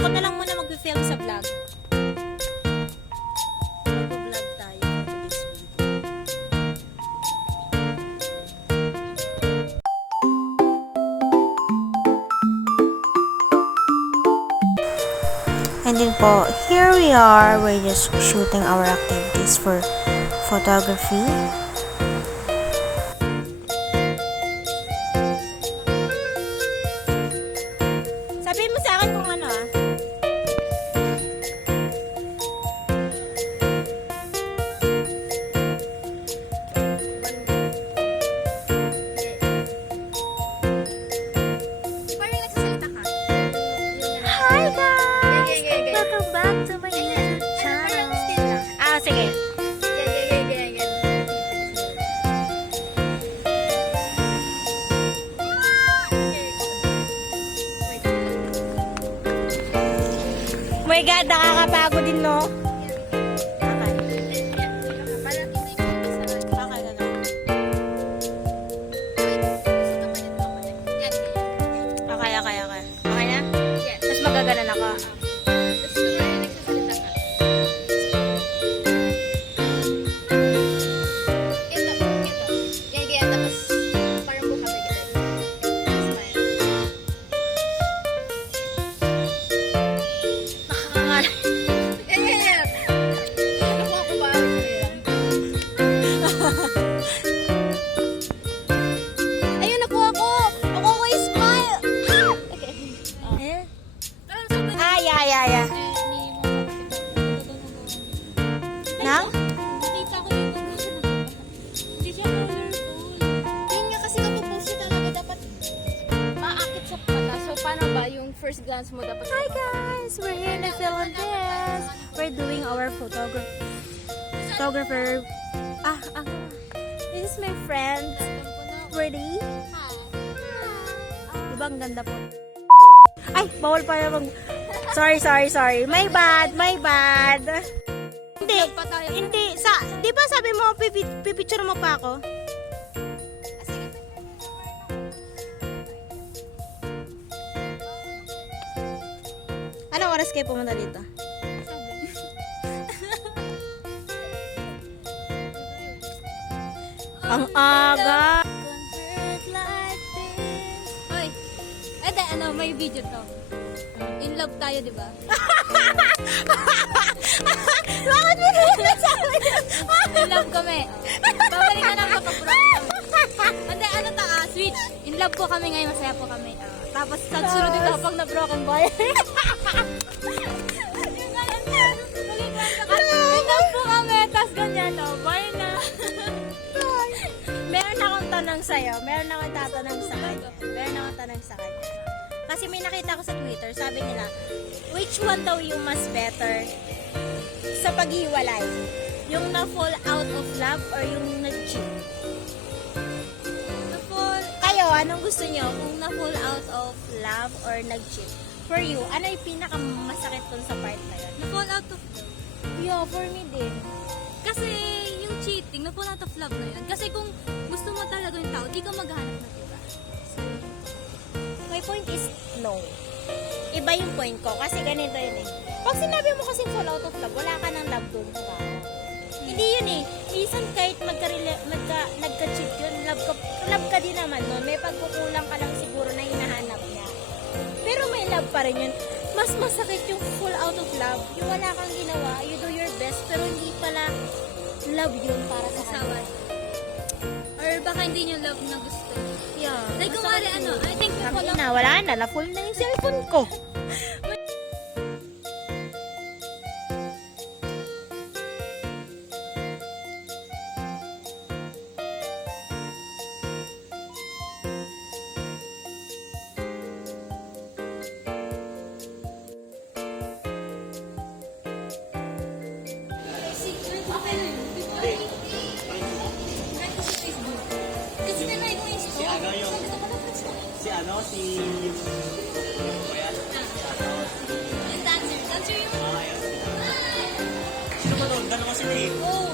ako na lang muna mag-film sa vlog. Mag-vlog tayo for this video. And then po, here we are. We're just shooting our activities for photography. Sabihin mo sa akin kung ano ah. Hi guys! Welcome back to my YouTube channel. Ah, sige. Oh my God, nakakapagod din, no? Okay. Okay na? Mas magagalan ako. Ayun, nakuha ko! Nakuha ko yung smile! Okay. Yeah. Nang? Nakita ko yung hindi siya colorful. Yun nga kasi kapag siya talaga dapat maakit sa mata. So paano ba yung first glance mo dapat? Hi guys! We're here in the Philippines. We're doing our photographer. This is my friend. Pretty. Diba ang ganda po? Ay! Bawal pa naman. Sorry. My bad. Hindi. Di ba sabi mo, pipicture mo pa ako? Anong oras kayo pumunta dito? Ang aga! Hoy! Ede, may video to. In love tayo, di ba? Bakit mo na yun nasabi? In love kami. Babalik na lang kapag-broken kami. Hindi, switch. In love po kami ngayon, masaya po kami. Tapos, sunod dito kapag na-broken boy. In love po kami, tapos ganyan, bye na. Meron akong tanong sa'yo. Meron akong tatanong sa kanya. Kasi may nakita ko sa Twitter, sabi nila, which one daw yung mas better sa paghiwalay? Yung na-fall out of love or yung nag-cheat? Kayo, anong gusto nyo? Kung na-fall out of love or nag-cheat? For you, ano yung pinakamasakit dun sa part na yun? Na-fall out of love. Yeah, for me din. Kasi yung cheating, na-fall out of love na yun. Kasi kung gusto mo talaga yung tao, di ka maghanap ng iba. My point is no. Iba yung point ko kasi ganito yun eh. Pag sinabi mo kasing fall out of love, wala ka ng love dun sa tao. Hindi yun eh. Minsan kahit nagka-cheat yun, love ka din naman nun. May pagkukulang ka lang siguro na hinahanap niya. Pero may love pa rin yun. Mas masakit yung fall out of love. Yung wala kang ginawa, you do your best, pero hindi pala love yun para sa Asawa. Or baka hindi nyo love na gusto. Yeah. Like kung wari, I think Sabi na, wala na full na yung cellphone ko. Si Dancer yun. Sino ba doon? Dalawa sila eh. Oh,